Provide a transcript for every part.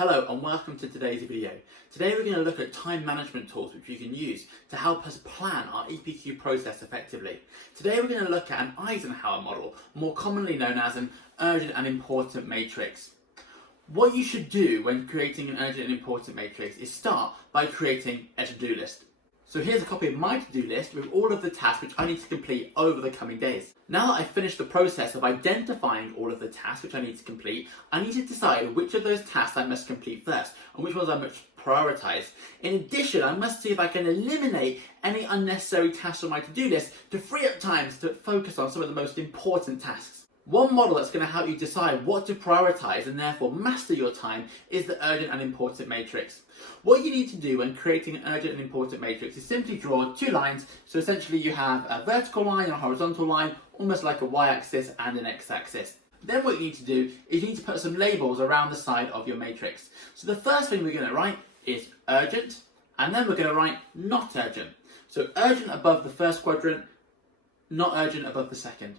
Hello and welcome to today's video. Today we're going to look at time management tools which you can use to help us plan our EPQ process effectively. Today we're going to look at an Eisenhower model, more commonly known as an urgent and important matrix. What you should do when creating an urgent and important matrix is start by creating a to-do list. So here's a copy of my to-do list with all of the tasks which I need to complete over the coming days. Now that I've finished the process of identifying all of the tasks which I need to complete, I need to decide which of those tasks I must complete first and which ones I must prioritise. In addition, I must see if I can eliminate any unnecessary tasks on my to-do list to free up time to focus on some of the most important tasks. One model that's going to help you decide what to prioritise and therefore master your time is the urgent and important matrix. What you need to do when creating an urgent and important matrix is simply draw two lines. So essentially you have a vertical line and a horizontal line, almost like a y-axis and an x-axis. Then what you need to do is you need to put some labels around the side of your matrix. So the first thing we're going to write is urgent, and then we're going to write not urgent. So urgent above the first quadrant, not urgent above the second.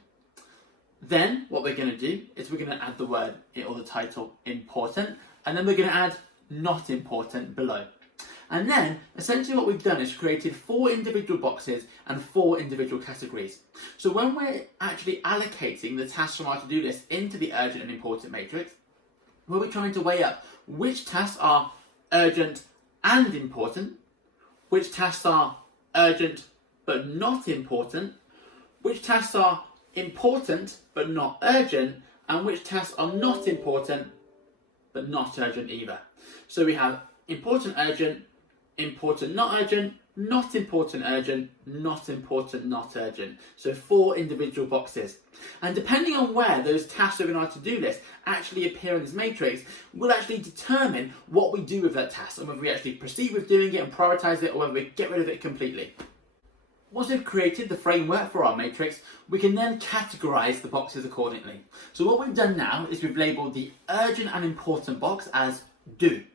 Then what we're going to do is we're going to add the word or the title important, and then we're going to add not important below. And then essentially what we've done is created 4 individual boxes and 4 individual categories. So when we're actually allocating the tasks from our to-do list into the urgent and important matrix, we're trying to weigh up which tasks are urgent and important, which tasks are urgent but not important, which tasks are important but not urgent, and which tasks are not important but not urgent either. So we have important urgent, important not urgent, not important urgent, not important not urgent. So 4 individual boxes. And depending on where those tasks within our to-do list actually appear in this matrix, will actually determine what we do with that task and whether we actually proceed with doing it and prioritise it or whether we get rid of it completely. Once we've created the framework for our matrix, we can then categorise the boxes accordingly. So what we've done now is we've labelled the urgent and important box as do.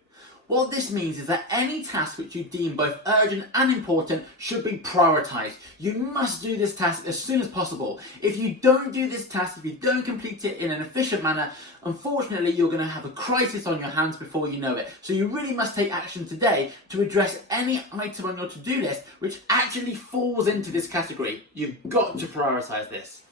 What this means is that any task which you deem both urgent and important should be prioritised. You must do this task as soon as possible. If you don't do this task, if you don't complete it in an efficient manner, unfortunately you're going to have a crisis on your hands before you know it. So you really must take action today to address any item on your to-do list which actually falls into this category. You've got to prioritise this.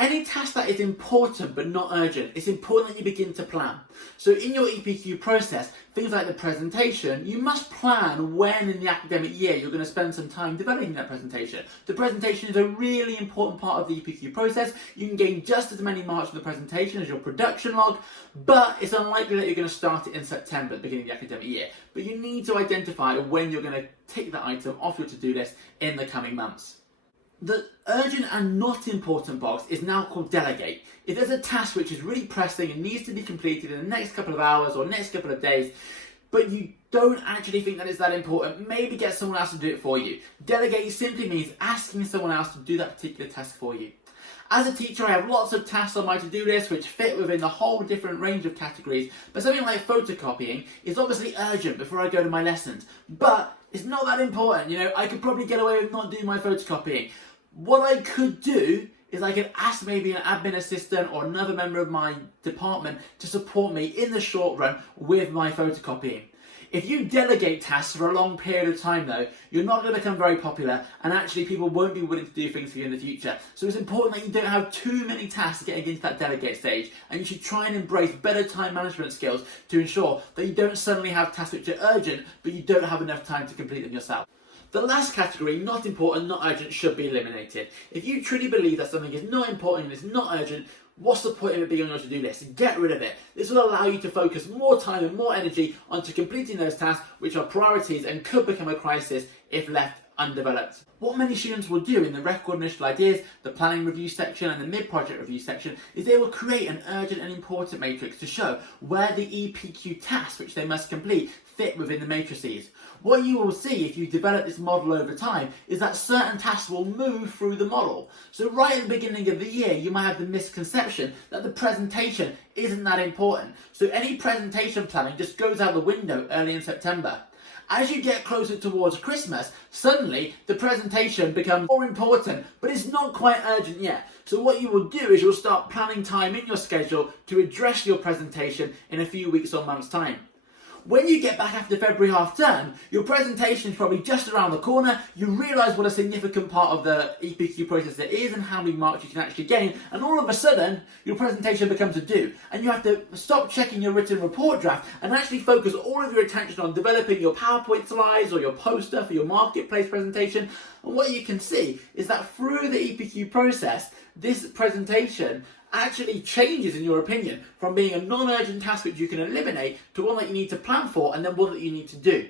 Any task that is important but not urgent, it's important that you begin to plan. So in your EPQ process, things like the presentation, you must plan when in the academic year you're going to spend some time developing that presentation. The presentation is a really important part of the EPQ process. You can gain just as many marks from the presentation as your production log, but it's unlikely that you're going to start it in September, at the beginning of the academic year. But you need to identify when you're going to take that item off your to-do list in the coming months. The urgent and not important box is now called delegate. If there's a task which is really pressing and needs to be completed in the next couple of hours or next couple of days, but you don't actually think that it's that important, maybe get someone else to do it for you. Delegate simply means asking someone else to do that particular task for you. As a teacher, I have lots of tasks on my to-do list which fit within the whole different range of categories, but something like photocopying is obviously urgent before I go to my lessons, but it's not that important. I could probably get away with not doing my photocopying. What I could do is I could ask maybe an admin assistant or another member of my department to support me in the short run with my photocopying. If you delegate tasks for a long period of time though, you're not going to become very popular and actually people won't be willing to do things for you in the future. So it's important that you don't have too many tasks getting into that delegate stage, and you should try and embrace better time management skills to ensure that you don't suddenly have tasks which are urgent but you don't have enough time to complete them yourself. The last category, not important, not urgent, should be eliminated. If you truly believe that something is not important and it's not urgent, what's the point of it being on your to-do list? Get rid of it. This will allow you to focus more time and more energy onto completing those tasks which are priorities and could become a crisis if left undeveloped. What many students will do in the record initial ideas, the planning review section and the mid-project review section is they will create an urgent and important matrix to show where the EPQ tasks which they must complete fit within the matrices. What you will see if you develop this model over time is that certain tasks will move through the model. So right at the beginning of the year, you might have the misconception that the presentation isn't that important. So any presentation planning just goes out the window early in September. As you get closer towards Christmas, suddenly the presentation becomes more important, but it's not quite urgent yet. So what you will do is you'll start planning time in your schedule to address your presentation in a few weeks or months' time. When you get back after February half term, your presentation is probably just around the corner, you realise what a significant part of the EPQ process it is and how many marks you can actually gain, and all of a sudden, your presentation becomes a do, and you have to stop checking your written report draft and actually focus all of your attention on developing your PowerPoint slides or your poster for your marketplace presentation. And what you can see is that through the EPQ process, this presentation actually changes, in your opinion, from being a non-urgent task which you can eliminate to one that you need to plan for and then one that you need to do.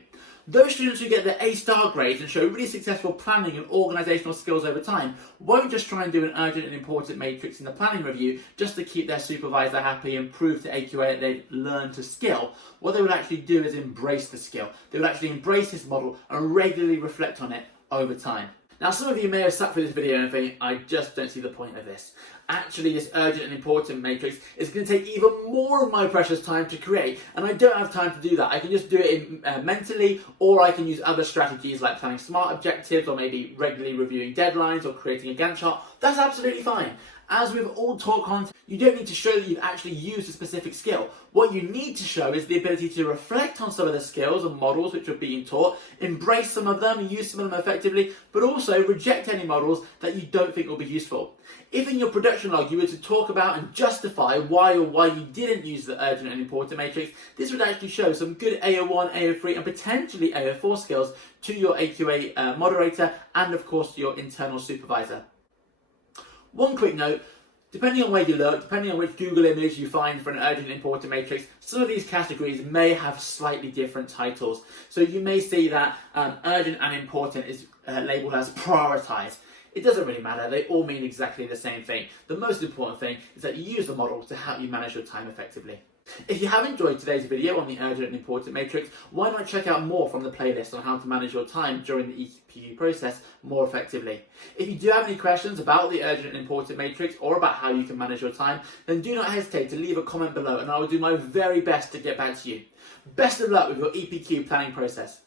Those students who get the A-star grades and show really successful planning and organisational skills over time won't just try and do an urgent and important matrix in the planning review just to keep their supervisor happy and prove to AQA that they've learned to skill. What they would actually do is embrace the skill. They would actually embrace this model and regularly reflect on it over time. Now, some of you may have sat through this video and think, I just don't see the point of this. Actually, this urgent and important matrix is going to take even more of my precious time to create, and I don't have time to do that. I can just do it mentally, or I can use other strategies like planning SMART objectives, or maybe regularly reviewing deadlines, or creating a Gantt chart. That's absolutely fine. As with all taught content, you don't need to show that you've actually used a specific skill. What you need to show is the ability to reflect on some of the skills and models which are being taught, embrace some of them and use some of them effectively, but also reject any models that you don't think will be useful. If in your production log you were to talk about and justify why you didn't use the urgent and important matrix, this would actually show some good AO1, AO3 and potentially AO4 skills to your AQA moderator and of course to your internal supervisor. One quick note, depending on where you look, depending on which Google image you find for an urgent and important matrix, some of these categories may have slightly different titles. So you may see that urgent and important is labelled as prioritised. It doesn't really matter, they all mean exactly the same thing. The most important thing is that you use the model to help you manage your time effectively. If you have enjoyed today's video on the urgent and important matrix, why not check out more from the playlist on how to manage your time during the EPQ process more effectively. If you do have any questions about the urgent and important matrix or about how you can manage your time, then do not hesitate to leave a comment below and I will do my very best to get back to you. Best of luck with your EPQ planning process.